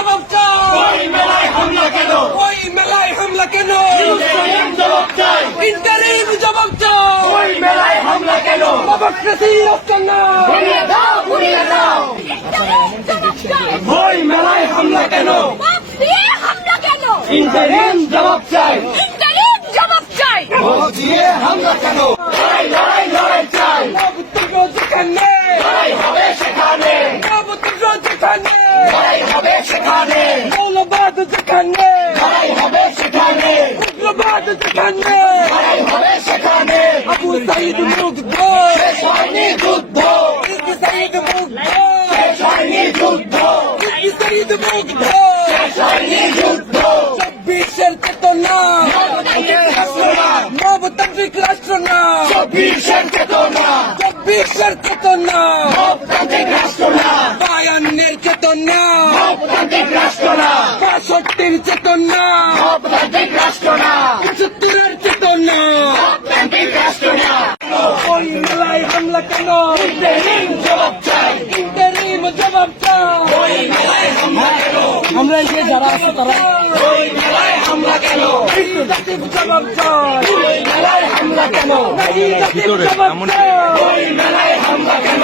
জবাব চাই। ওই মেলায় হামলা কেন? ওই মেলায় হামলা কেন? ইন্টারিম জবাব চাই। ইন্টারিম জবাব চাই। ওই মেলায় হামলা কেন? ডেমোক্রেসি রক্ষা না। ঘুরিয়ে দাও, ঘুরিয়ে দাও। ওই মেলায় হামলা কেন? হামলা কেন? ইন্টারিম জবাব চাই। ইন্টারিম জবাব চাই। ভোট দিয়ে হামলা কেন? লড়াই লড়াই লড়াই চাই। নবুদ্র যেখানে, লড়াই হবে সেখানে, নবুদ্র যেখানে, লড়াই হবে সেখানে, মৌলবাদ যেখানে, লড়াই হবে সেখানে, উগ্রবাদ যেখানে, লড়াই হবে সেখানে। আবু সাইদ মুগ্ধ, শেষ হয়নি যুদ্ধ, ইতি সাইদ মুগ্ধ, শেষ হয়নি যুদ্ধ, ইতি সাইদ মুগ্ধ। শেষ হয়নি যুদ্ধ। 24-এর চেতনা, নবতান্ত্রিক রাষ্ট্র না, নবতান্ত্রিক রাষ্ট্র না। 24-এর চেতনা, 24-এর চেতনা, নবতান্ত্রিক রাষ্ট্র না, 52-এর চেতনা, নবতান্ত্রিক রাষ্ট্র না, 65-র চেতনা, নবতান্ত্রিক রাষ্ট্র না, 75-এর চেতনা। নবতান্ত্রিক রাষ্ট্র না। ওই মেলায় হামলা কেন? ইন্টারিম জবাব চাই। ইন্টারিম জবাব চাই। ওই মেলায় হামলা কেন? আমরা এই যে যারা আছে তারা ওই মেলায় হামলা কেন? ইন্টারিম জবাব চাই। ওই মেলায় হামলা কেন? ইন্টারিম জবাব চাই। ওই মেলায় হামলা কেন?